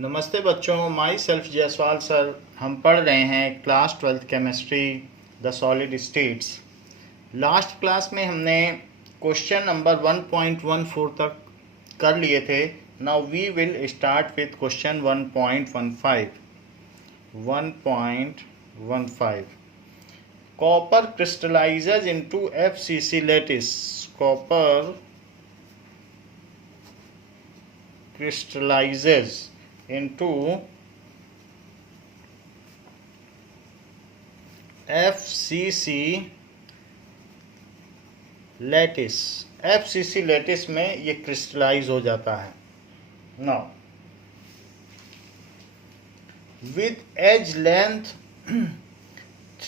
नमस्ते बच्चों, my self Jaiswal sir. हम पढ़ रहे हैं class 12th chemistry the solid states. Last class में हमने क्वेश्चन नंबर 1.14 तक कर लिए थे। Now we will start with question 1.15। 1.15 copper crystallizes into FCC lattice. Copper crystallizes into FCC lattice. FCC lattice में ये क्रिस्टलाइज हो जाता है। Now with edge length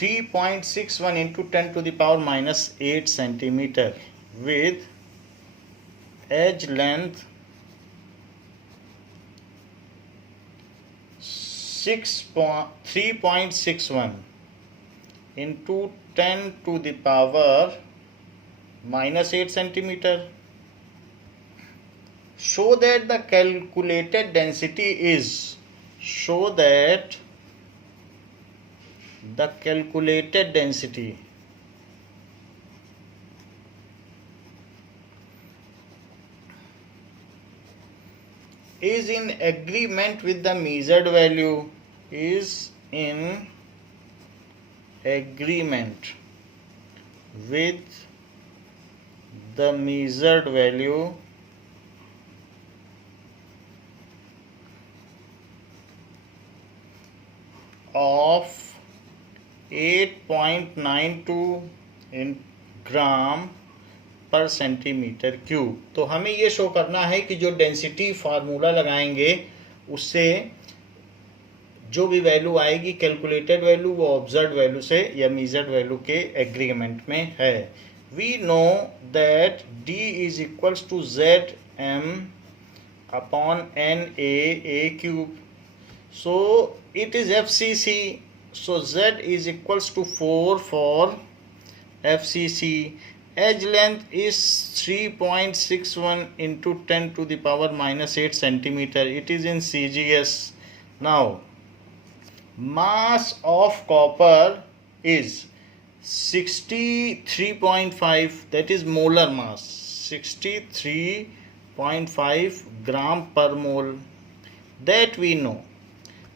3.61 into 10 to the power -8 centimetre. With edge length 3.61 into 10 to the power -8 centimeter. Show that the calculated density is in agreement with the measured value. Is in agreement with the measured value of 8.92 ग्राम पर centimetre cube. तो हमें ये show करना है कि जो density formula लगाएंगे उससे जो भी वैल्यू आएगी कैलकुलेटेड वैल्यू वो ऑब्जर्व वैल्यू से या मेजर्ड वैल्यू के एग्रीमेंट में है। We know that D is equals to ZM upon NA cube. So it is FCC, so Z is equals to 4 for FCC. Edge length is 3.61 into 10 to the power -8 centimeter. It is in CGS. Now mass of copper is 63.5, that is molar mass, 63.5 gram per mole. That we know.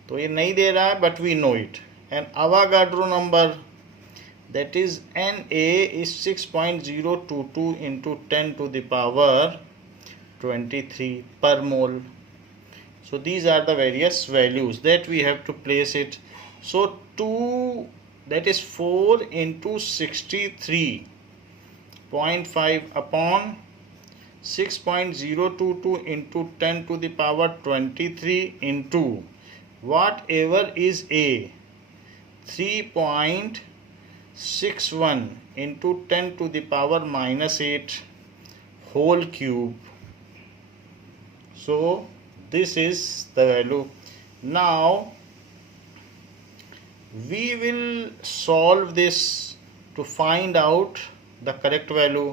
तो ये नहीं दे रहा है but we know it. And Avogadro number that is Na is 6.022 into 10 to the power 23 per mole. So these are the various values that we have to place it. So 2, that is 4 into 63.5 upon 6.022 into 10 to the power 23 into whatever is A, 3.61 into 10 to the power -8 whole cube. So this is the value. Now we will solve this to find out the correct value.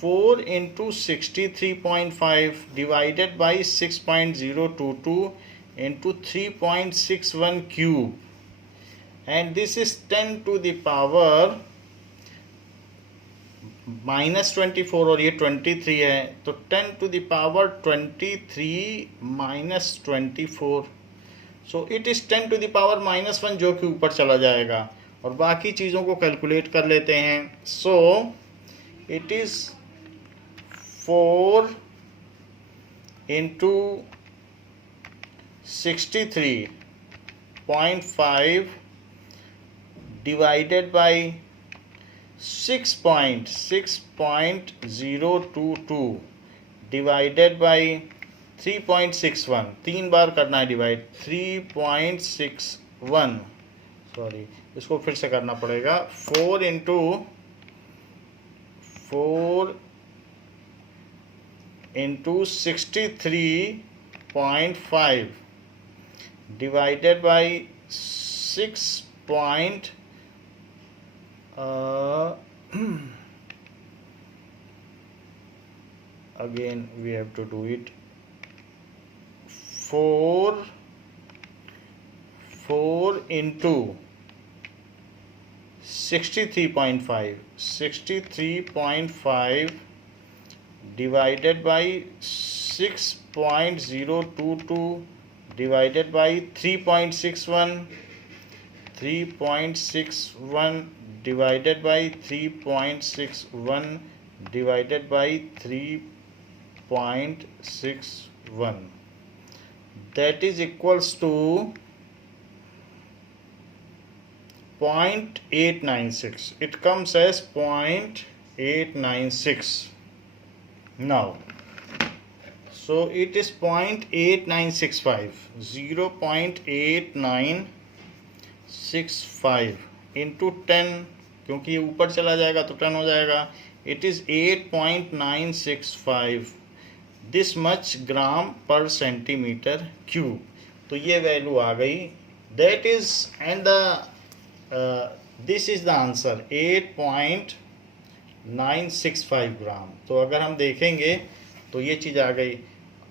4 into 63.5 divided by 6.022 into 3.61 cube, and this is 10 to the power -24 और ये 23 है, तो 10 to the power 23 -24. So it is 10 to the power -1 जो कि ऊपर चला जाएगा और बाकी चीज़ों को कैलकुलेट कर लेते हैं. So it is 4 into 63.5 divided by 6.022 divided by 3.61. 3 बार करना है डिवाइड. 3.61, सॉरी इसको फिर से करना पड़ेगा. 4 into 63.5 divided by 6 again we have to do it. 4 4 into 63.5 divided by 6.022 divided by 3.61 divided by 3.61 divided by 3.61, that is equals to 0.896. It comes as 0.896. Now, so it is 0.8965, 0.8965 into 10, क्योंकि ये ऊपर चला जाएगा तो 10 हो जाएगा. It is 8.965 this much ग्राम पर centimetre cube. तो ये वैल्यू आ गई. That is and the this is the answer 8.965 ग्राम. तो अगर हम देखेंगे तो ये चीज़ आ गई.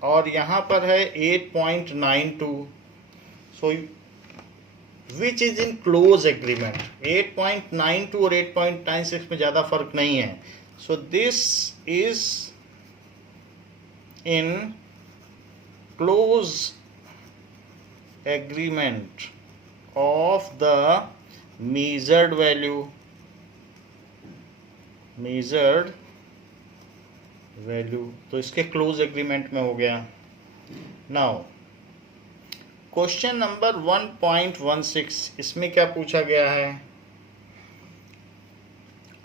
और यहाँ पर है 8.92. So which is in close agreement. 8.92 और 8.96 में ज़्यादा फर्क नहीं है. So this is in close agreement of the measured value. तो इसके क्लोज एग्रीमेंट में हो गया. नाउ क्वेश्चन नंबर 1.16, इसमें क्या पूछा गया है.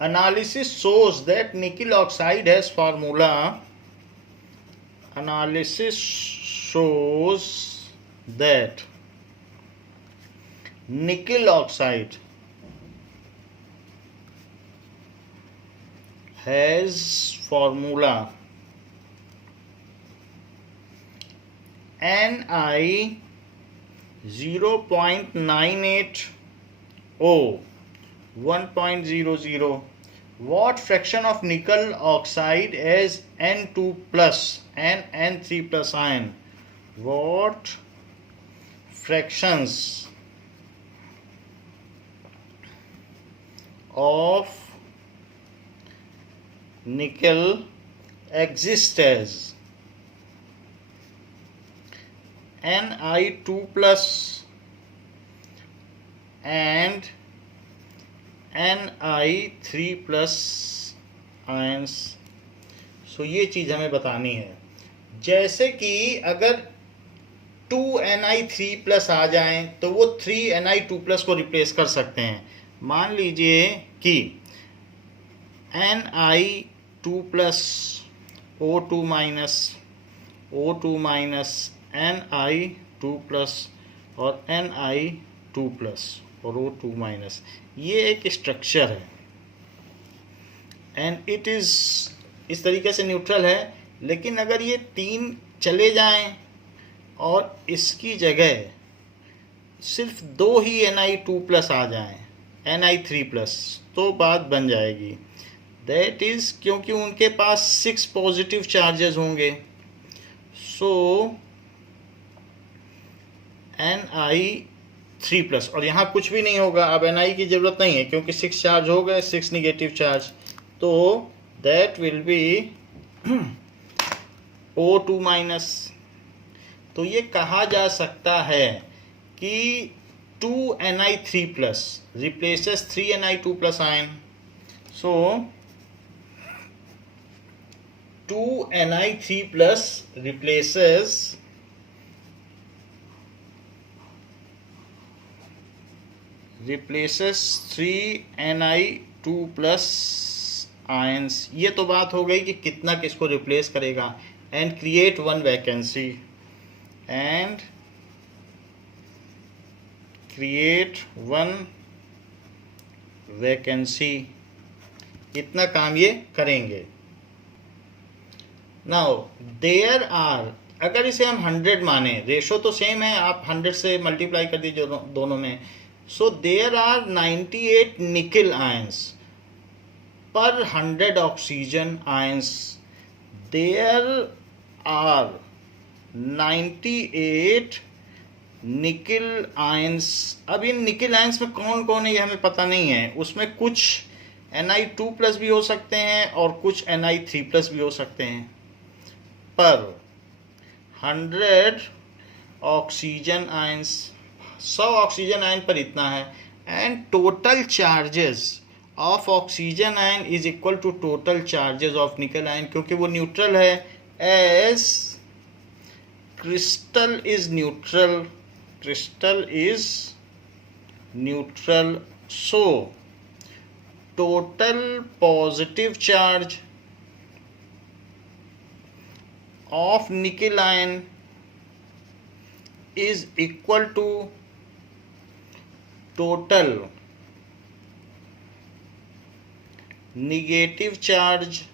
एनालिसिस शोज दैट निकल oxide has formula. Analysis shows that निकल oxide has formula Ni 0.980 1.00. What fraction of nickel oxide has N2 plus and N3 plus ion? What fractions of nickel exist as Ni2 plus and Ni3 plus ions. सो ये चीज़ हमें बतानी है. जैसे कि अगर 2Ni3 plus आ जाएं तो वो 3Ni2 प्लस को रिप्लेस कर सकते हैं. मान लीजिए कि Ni2 plus O2 minus Ni2 plus और Ni2 प्लस और O2 माइनस. ये एक स्ट्रक्चर है एंड इट इज़ इस तरीके से न्यूट्रल है. लेकिन अगर ये तीन चले जाएं और इसकी जगह सिर्फ दो ही Ni2 प्लस आ जाएं, Ni3 प्लस, तो बात बन जाएगी. दैट इज़ क्योंकि उनके पास 6 पॉजिटिव चार्जेस होंगे. सो Ni3 प्लस और यहाँ कुछ भी नहीं होगा. अब Ni की ज़रूरत नहीं है क्योंकि 6 चार्ज हो गए, 6 निगेटिव चार्ज. तो that will be O2 minus. तो ये कहा जा सकता है कि 2Ni3 plus replaces 3Ni2 plus ion. So 2Ni3 plus replaces 3Ni2 plus ions. ये तो बात हो गई कि कितना किसको रिप्लेस करेगा. And create one vacancy and create one vacancy. इतना काम ये करेंगे. नाउ देयर आर, अगर इसे हम 100 माने, रेशो तो सेम है, आप 100 से मल्टीप्लाई कर दीजिए दोनों में. सो देयर आर 98 निकल आयंस पर 100 oxygen ions. There are 98 nickel ions. अब इन निकिल आयंस में कौन कौन है ये हमें पता नहीं है। उसमें कुछ Ni2+ भी हो सकते हैं और कुछ Ni3+ भी हो सकते हैं। पर 100 ऑक्सीजन आयंस, 100 ऑक्सीजन आयन पर इतना है। And total charges of oxygen ion is equal to total charges of nickel ion, क्योंकि वो न्यूट्रल है। As crystal is neutral, so total positive charge of nickel ion is equal to total negative charge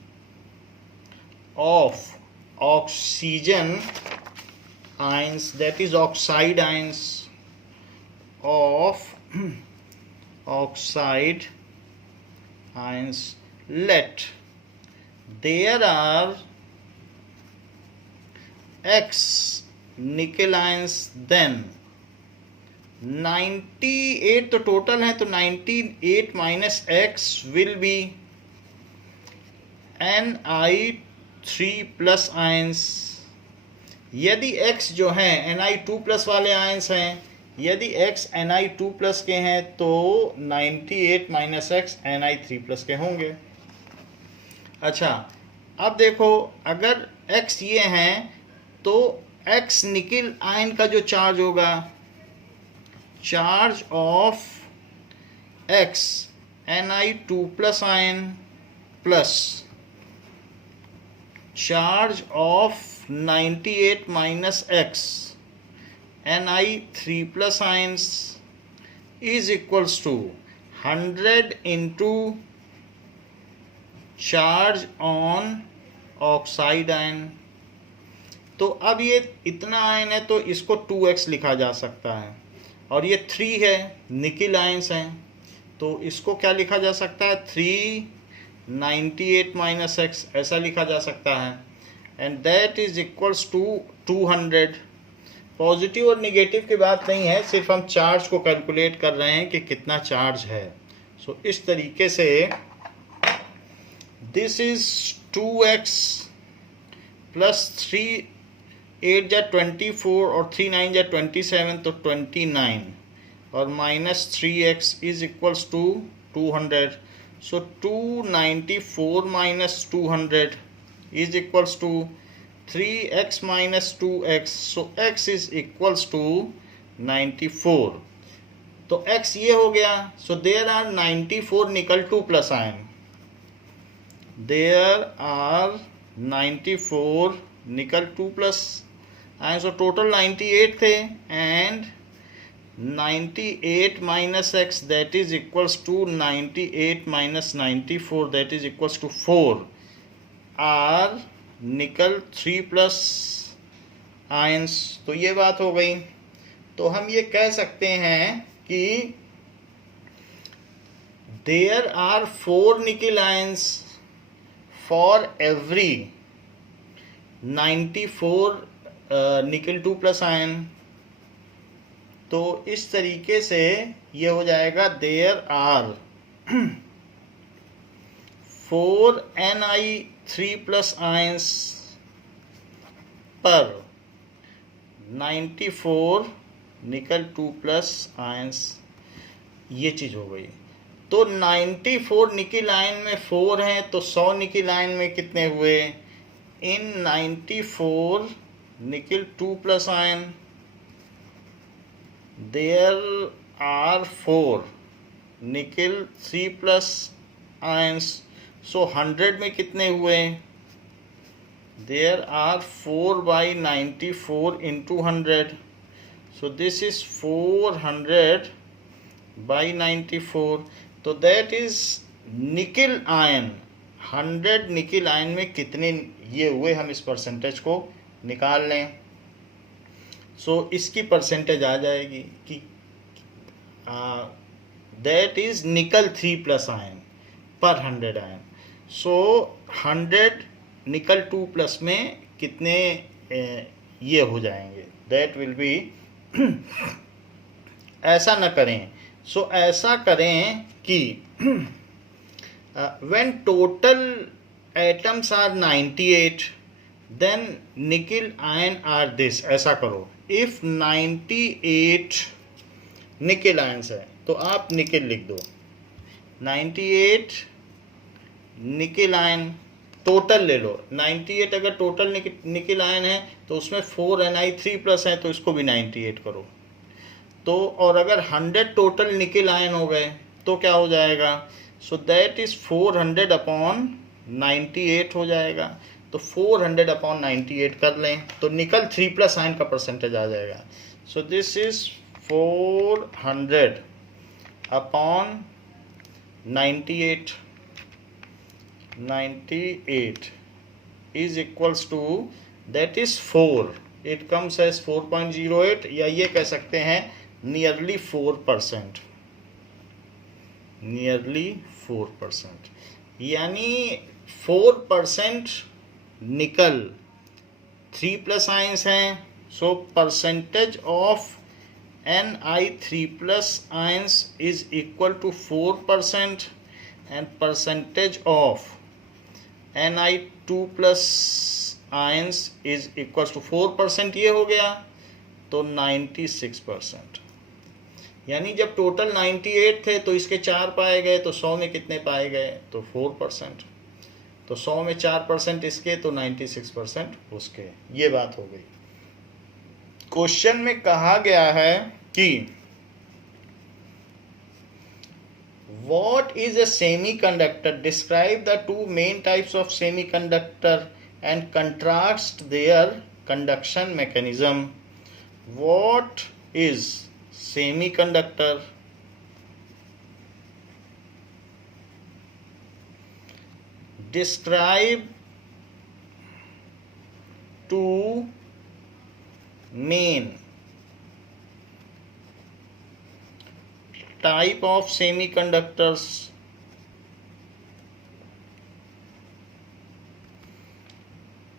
of oxygen ions, that is oxide ions of oxide ions. Let there are X nickel ions, then 98 तो total है, तो 98 minus X will be Ni3+ ions। यदि X जो है Ni2+ वाले ions हैं, यदि X Ni2+ के हैं तो 98 माइनस X Ni3+ के होंगे। अच्छा, अब देखो अगर X ये हैं तो X निकिल आयन का जो चार्ज होगा, charge of X Ni2+ ion plus charge of 98 minus X Ni3+ ions is equals to 100 into charge on oxide ion। तो अब ये इतना आयन है तो इसको 2x लिखा जा सकता है, और ये 3 है, निकिल आयंस हैं, तो इसको क्या लिखा जा सकता है, 398 minus X ऐसा लिखा जा सकता है। And that is equals to 200। Positive और निगेटिव की बात नहीं है, सिर्फ हम चार्ज को कैलकुलेट कर रहे हैं कि कितना चार्ज है। सो इस तरीके से दिस इज 2x प्लस 3 8 जा 24 और 3 9 जा 27, तो 29 और minus 3x is equals to 200। So 294 minus 200 is equals to 3x minus 2x, so x is equals to 94। तो x ये हो गया, so there are 94 nickel 2+ ion, there are 94 nickel 2+ ion, so total 98 थे, and 98 minus x that is equals to 98 minus 94 that is equals to 4 are निकल 3+ ions. तो ये बात हो गई। तो हम ये कह सकते हैं कि there are 4 nickel ions for every 94 nickel 2+ ion. तो इस तरीके से ये हो जाएगा, देयर आर 4 Ni3+ ions पर 94 निकल 2+ ions। ये चीज़ हो गई। तो 94 निकिल आयन में 4 हैं, तो 100 निकिल आयन में कितने हुए, in 94 nickel 2+ ion there are 4 nickel 3+ ions. So 100 में कितने हुए, there are 4 by 94 into 100, so this is 400 by 94। तो that is nickel ion, 100 nickel ion में कितने ये हुए, हम इस परसेंटेज को निकाल लें। सो इसकी परसेंटेज आ जाएगी कि दैट इज निकल 3+ आयन पर 100 आयन। सो 100 निकल 2+ में कितने ये हो जाएंगे, दैट विल बी ऐसा न करें। सो ऐसा करें कि when total atoms are 98 then nickel ion are this, ऐसा करो। if 98 निकेल आयंस है तो आप निकेल लिख दो, 98 निकेल आयन टोटल ले लो। 98 अगर टोटल निकेल आयन है तो उसमें 4Ni3+ है, तो इसको भी 98 करो। तो और अगर 100 टोटल निकेल आयन हो गए तो क्या हो जाएगा? सो दैट इज 400/98 हो जाएगा। तो 400/98 कर लें तो निकल 3+ आयन का परसेंटेज आ जाएगा। सो this is 400/98 is equals to, that is 4, it comes as 4.08, या ये कह सकते हैं नियरली 4%, यानी 4% निकल 3+ आयंस हैं। So percentage of Ni3+ ions is equal to 4% and percentage of Ni2+ ions is equals to 4%, ये हो गया तो 96%। यानी जब टोटल 98 थे तो इसके 4 पाए गए, तो 100 में कितने पाए गए? तो 4%। तो 100 में 4% इसके, तो 96% उसके। ये बात हो गई। क्वेश्चन में कहा गया है कि what is a semiconductor? Describe the two main types of semiconductor and contrast their conduction mechanism. What is semiconductor? Describe two main type of semiconductors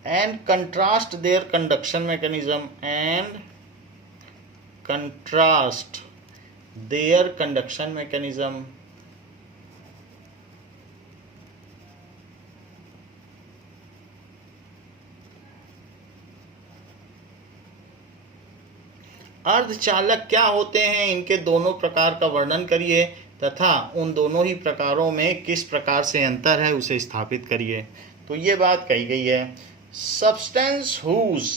and contrast their conduction mechanism, and contrast their conduction mechanism. अर्धचालक क्या होते हैं, इनके दोनों प्रकार का वर्णन करिए तथा उन दोनों ही प्रकारों में किस प्रकार से अंतर है उसे स्थापित करिए। तो ये बात कही गई है। Substance whose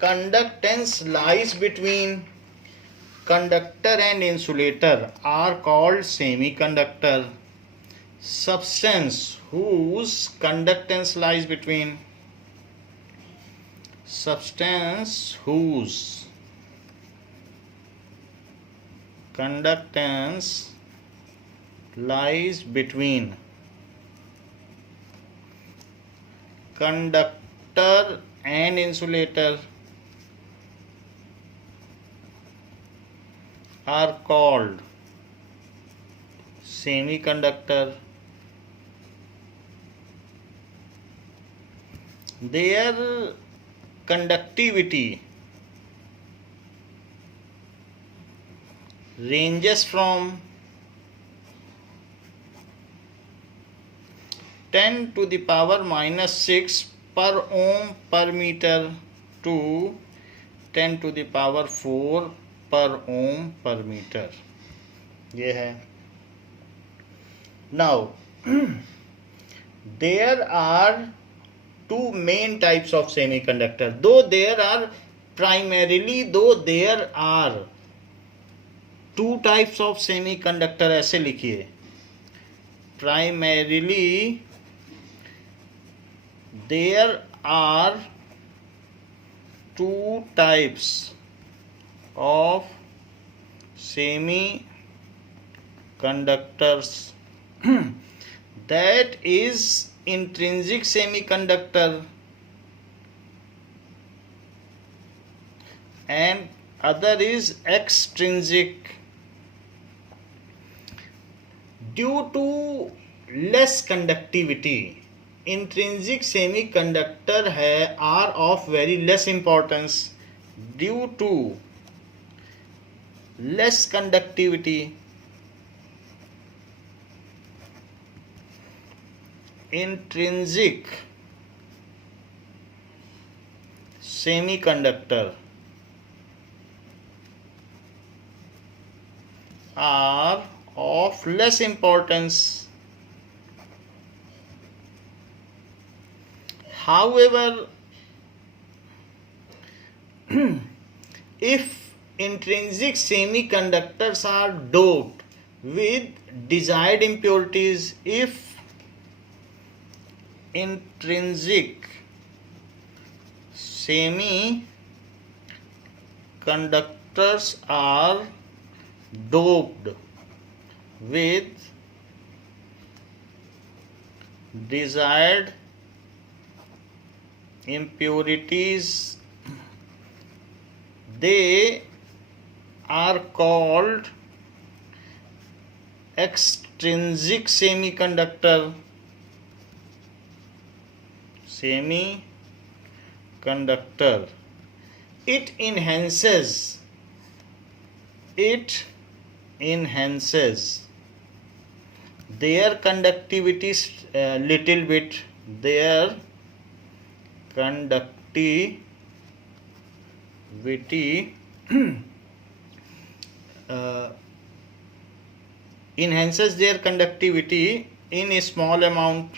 conductance lies between conductor and insulator are called semiconductor. Substance whose conductance lies between substance whose conductance lies between conductor and insulator are called semiconductor. Their conductivity ranges from 10⁻⁻6 per ohm per meter to 10⁴ per ohm per meter. ये है। Now there are two main types of semiconductor, though there are two types of semiconductor, ऐसे लिखिए। Primarily there are two types of semiconductors that is intrinsic semiconductor and other is extrinsic. Due to less conductivity, intrinsic semiconductor are of very less importance. Due to less conductivity. Intrinsic semiconductor are of less importance. However, if intrinsic semiconductors are doped with desired impurities, if intrinsic semiconductors are doped with desired impurities, they are called extrinsic semiconductor. It enhances their conductivity little bit, their conductivity enhances their conductivity in a small amount.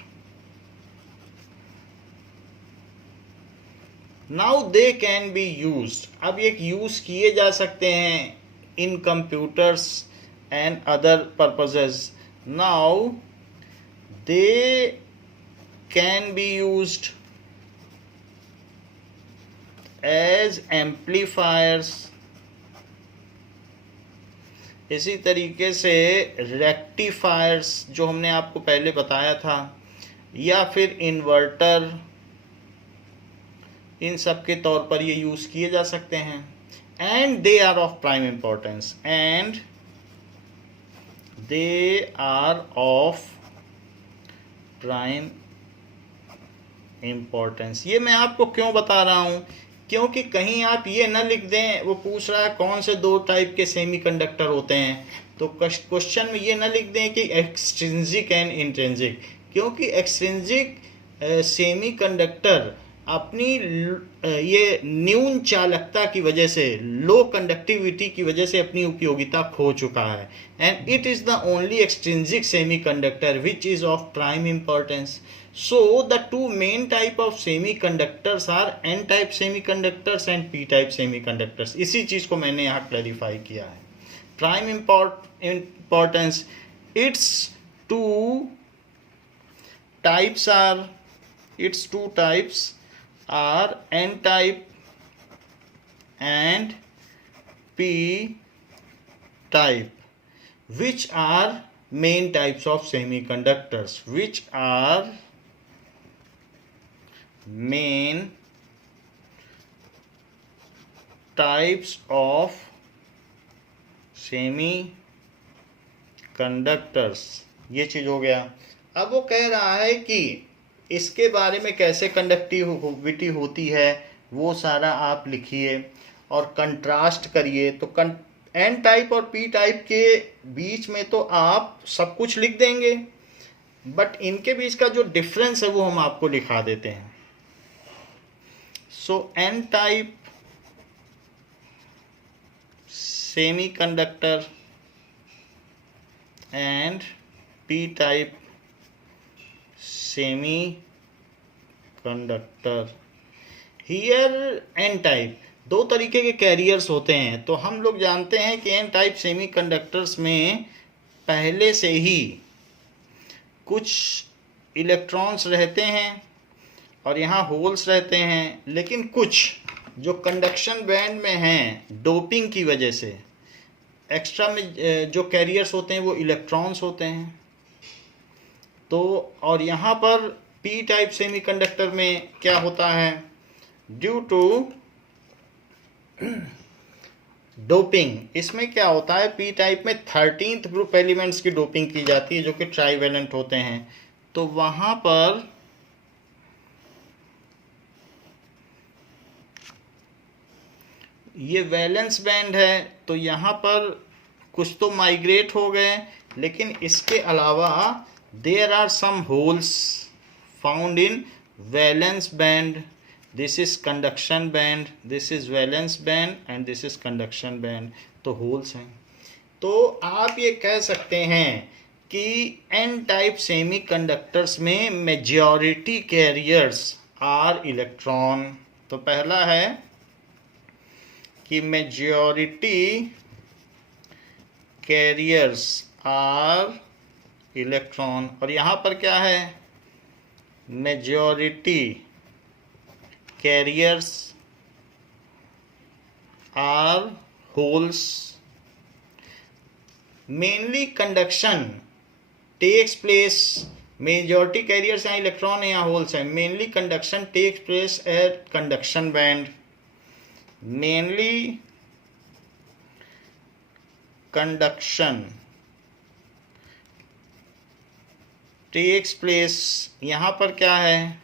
Now they can be used. अब ये use किए जा सकते हैं in computers and other purposes. Now they can be used as amplifiers. इसी तरीके से rectifiers जो हमने आपको पहले बताया था, या फिर इन्वर्टर, इन सब के तौर पर ये यूज किए जा सकते हैं. And they are of prime importance, and they are of prime importance. ये मैं आपको क्यों बता रहा हूं, क्योंकि कहीं आप ये ना लिख दें, वो पूछ रहा है कौन से दो टाइप के सेमीकंडक्टर होते हैं, तो क्वेश्चन में ये ना लिख दें कि एक्सट्रिंसिक एंड इंट्रिंसिक, क्योंकि एक्सट्रिंसिक सेमीकंडक्टर अपनी ये न्यून चालकता की वजह से, लो कंडक्टिविटी की वजह से अपनी उपयोगिता खो चुका है. And it is the only extrinsic semiconductor which is of prime importance. So the two main type of semiconductors are N-type semiconductors and P-type semiconductors. इसी चीज को मैंने यहाँ क्लैरिफाई किया है. Prime importance, its two types are N-type and P-type, which are main types of semiconductors, which are main types of semiconductors. ये चीज हो गया. अब वो कह रहा है कि इसके बारे में कैसे कंडक्टिविटी होती है वो सारा आप लिखिए और कंट्रास्ट करिए. तो एन टाइप और पी टाइप के बीच में तो आप सब कुछ लिख देंगे, बट इनके बीच का जो डिफरेंस है वो हम आपको लिखा देते हैं. So N-type semiconductor and P-type semiconductor. Here N-type दो तरीके के कैरियर्स होते हैं. तो हम लोग जानते हैं कि N-type सेमीकंडक्टर्स में पहले से ही कुछ इलेक्ट्रॉन्स रहते हैं और यहाँ होल्स रहते हैं, लेकिन कुछ जो कंडक्शन बैंड में हैं डोपिंग की वजह से एक्स्ट्रा में जो कैरियर्स होते हैं वो इलेक्ट्रॉन्स होते हैं. तो और यहाँ पर पी टाइप सेमीकंडक्टर में क्या होता है, ड्यू टू डोपिंग, इसमें क्या होता है, पी टाइप में 13th ग्रुप एलिमेंट्स की डोपिंग की जाती है जो कि ट्राइवेलेंट होते हैं. तो वहाँ पर ये वैलेंस बैंड है, तो यहाँ पर कुछ तो माइग्रेट हो गए, लेकिन इसके अलावा there are some holes found in valence band. This is conduction band, this is valence band and this is conduction band. तो होल्स हैं. तो आप ये कह सकते हैं कि एन टाइप सेमी कंडक्टर्स में मेजॉरिटी कैरियर्स आर इलेक्ट्रॉन. तो पहला है कि मेजॉरिटी कैरियर्स आर इलेक्ट्रॉन, और यहाँ पर क्या है, majority carriers are holes. Mainly conduction takes place, majority carriers यहाँ इलेक्ट्रॉन है, यहाँ होल्स हैं. Mainly conduction takes place at conduction band. Mainly conduction takes place, यहाँ पर क्या है,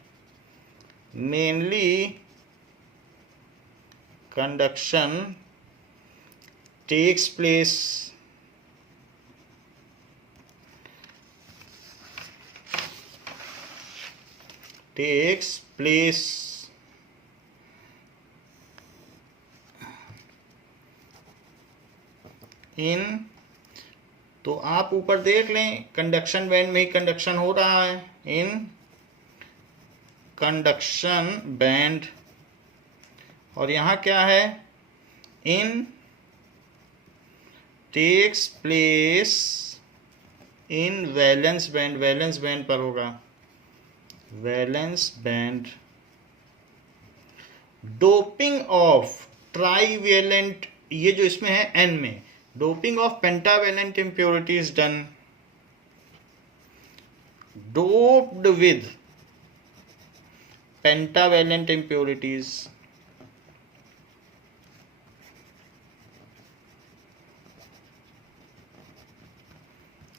mainly conduction takes place in. तो आप ऊपर देख लें, कंडक्शन बैंड में ही कंडक्शन हो रहा है, इन कंडक्शन बैंड. और यहाँ क्या है, in takes place in valence band. Valence band पर होगा, valence band. Doping of trivalent, ये जो इसमें है एन में, doping of pentavalent impurities done. Doped with pentavalent impurities.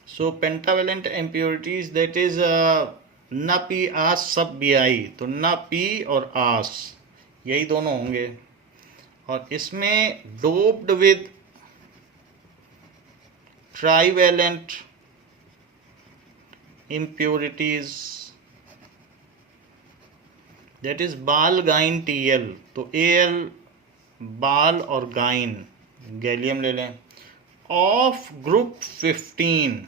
So pentavalent impurities, that is ना पी आस सब Bi. तो ना पी और आस यही दोनों होंगे. और इसमें doped with trivalent impurities, that is बाल गाइन Tl. तो Al बाल और गाइन गैलियम ले लें, ऑफ ग्रुप 15,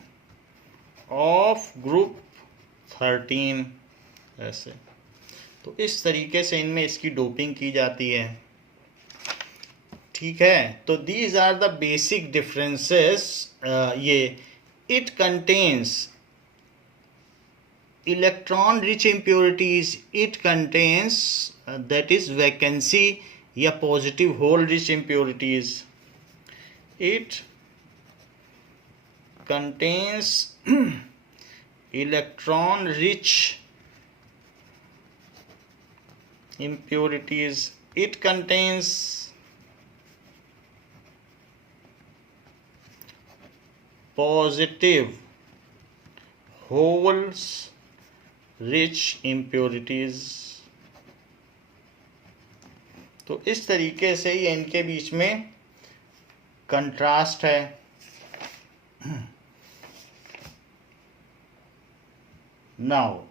ऑफ ग्रुप 13, ऐसे. तो इस तरीके से इनमें इसकी डोपिंग की जाती है. ठीक है. तो these are the basic differences. ये it contains electron rich impurities, it contains that is vacancy या positive hole rich impurities. It contains electron rich impurities. It contains positive holes rich impurities. तो इस तरीके से ये इनके बीच में कंट्रास्ट है. नाउ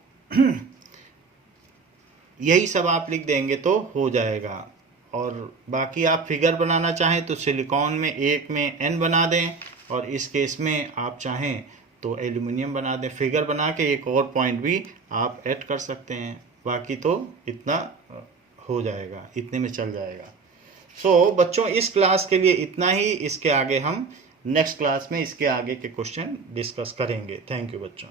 यही सब आप लिख देंगे तो हो जाएगा. और बाकी आप फिगर बनाना चाहें तो सिलिकॉन में एक में N बना दें, और इस केस में आप चाहें तो एल्यूमिनियम बना दें. फिगर बना के एक और पॉइंट भी आप ऐड कर सकते हैं. बाकी तो इतना हो जाएगा, इतने में चल जाएगा. सो बच्चों इस क्लास के लिए इतना ही. इसके आगे हम नेक्स्ट क्लास में इसके आगे के क्वेश्चन डिस्कस करेंगे. थैंक यू बच्चों.